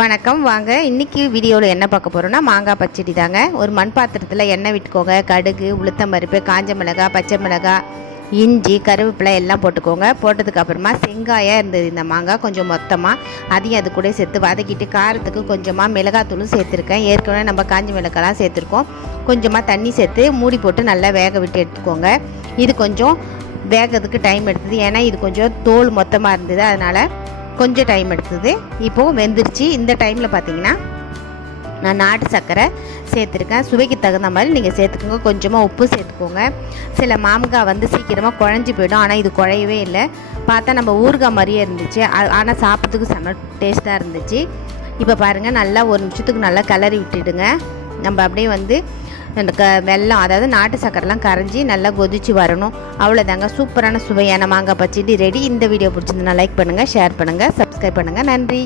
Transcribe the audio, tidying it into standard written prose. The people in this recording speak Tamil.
வணக்கம். வாங்க இன்றைக்கி வீடியோவில் என்ன பார்க்க போகிறோன்னா மாங்காய் பச்சடி தாங்க. ஒரு மண் பாத்திரத்தில் எண்ணெய் விட்டுக்கோங்க. கடுகு, உளுத்தம் பருப்பு, காஞ்ச மிளகாய், பச்சை மிளகாய், இஞ்சி, கருவேப்பிலை எல்லாம் போட்டுக்கோங்க. போட்டதுக்கப்புறமா செங்காயாக இருந்தது இந்த மாங்காய் கொஞ்சம் மொத்தமாக அதையும் அது கூட சேர்த்து வதக்கிட்டு காரத்துக்கு கொஞ்சமாக மிளகாத்தூளும் சேர்த்துருக்கேன். ஏற்கனவே நம்ம காஞ்ச மிளகாலாம் சேர்த்துருக்கோம். கொஞ்சமாக தண்ணி சேர்த்து மூடி போட்டு நல்லா வேக விட்டு எடுத்துக்கோங்க. இது கொஞ்சம் வேகிறதுக்கு டைம் எடுத்தது, ஏன்னா இது கொஞ்சம் தோல் மொத்தமாக இருந்தது, அதனால் கொஞ்சம் டைம் எடுத்தது. இப்போது வெந்துருச்சு. இந்த டைமில் பார்த்தீங்கன்னா நான் நாட்டு சர்க்கரை சேர்த்துருக்கேன். சுவைக்கு தகுந்த மாதிரி நீங்கள் சேர்த்துக்கோங்க. கொஞ்சமாக உப்பு சேர்த்துக்கோங்க. சில மாங்காய் சீக்கிரமாக குழஞ்சி போயிடும், ஆனால் இது குழையவே இல்லை. பார்த்தா நம்ம ஊறுகாய் மாதிரியே இருந்துச்சு, ஆனால் சாப்பிட்றதுக்கு செம்ம டேஸ்ட்டாக இருந்துச்சு. இப்போ பாருங்கள், நல்லா ஒரு நிமிஷத்துக்கு நல்லா கிளறி விட்டுடுங்க. நம்ம அப்படியே வெல்லம், அதாவது நாட்டு சக்கரைலாம் கரைஞ்சி நல்லா கொதிச்சு வரணும். அவ்வளோதாங்க, சூப்பரான சுவையான மாங்காய் பச்சடி ரெடி. இந்த வீடியோ பிடிச்சிருந்தா லைக் பண்ணுங்கள், ஷேர் பண்ணுங்கள், சப்ஸ்கிரைப் பண்ணுங்கள். நன்றி.